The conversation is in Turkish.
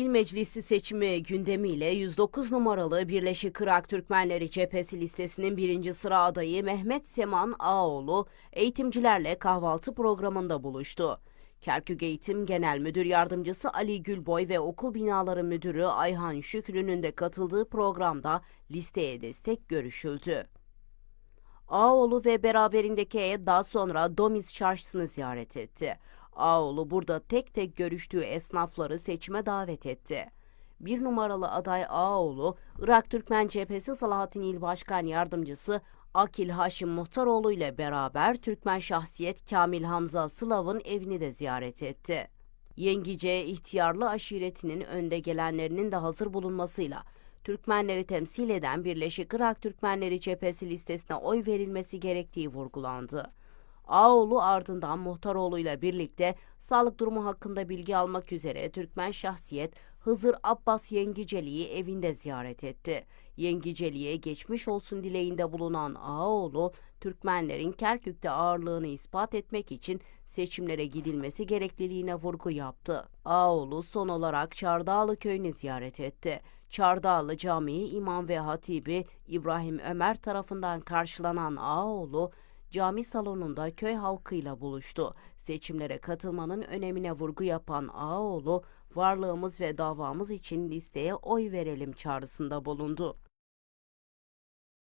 İl Meclisi seçimi gündemiyle 109 numaralı Birleşik Irak Türkmenleri Cephesi listesinin birinci sıra adayı Mehmet Seman Ağoğlu eğitimcilerle kahvaltı programında buluştu. Kerkük Eğitim Genel Müdür Yardımcısı Ali Gülboy ve okul binaları müdürü Ayhan Şükrü'nün de katıldığı programda listeye destek görüşüldü. Ağoğlu ve beraberindeki daha sonra Domiz Çarşısı'nı ziyaret etti. Ağoğlu burada tek tek görüştüğü esnafları seçime davet etti. Bir numaralı aday Ağoğlu, Irak Türkmen Cephesi Salahattin İl Başkan Yardımcısı Akil Haşim Muhtaroğlu ile beraber Türkmen şahsiyet Kamil Hamza Slav'ın evini de ziyaret etti. Yengice ihtiyarlı aşiretinin önde gelenlerinin de hazır bulunmasıyla Türkmenleri temsil eden Birleşik Irak Türkmenleri Cephesi listesine oy verilmesi gerektiği vurgulandı. Ağoğlu ardından Muhtaroğlu ile birlikte sağlık durumu hakkında bilgi almak üzere Türkmen şahsiyet Hızır Abbas Yengiceli'yi evinde ziyaret etti. Yengiceli'ye geçmiş olsun dileğinde bulunan Ağoğlu, Türkmenlerin Kerkük'te ağırlığını ispat etmek için seçimlere gidilmesi gerekliliğine vurgu yaptı. Ağoğlu son olarak Çardağlı köyünü ziyaret etti. Çardağlı Camii İmam ve Hatibi İbrahim Ömer tarafından karşılanan Ağoğlu, cami salonunda köy halkıyla buluştu. Seçimlere katılmanın önemine vurgu yapan Ağaoğlu, varlığımız ve davamız için listeye oy verelim çağrısında bulundu.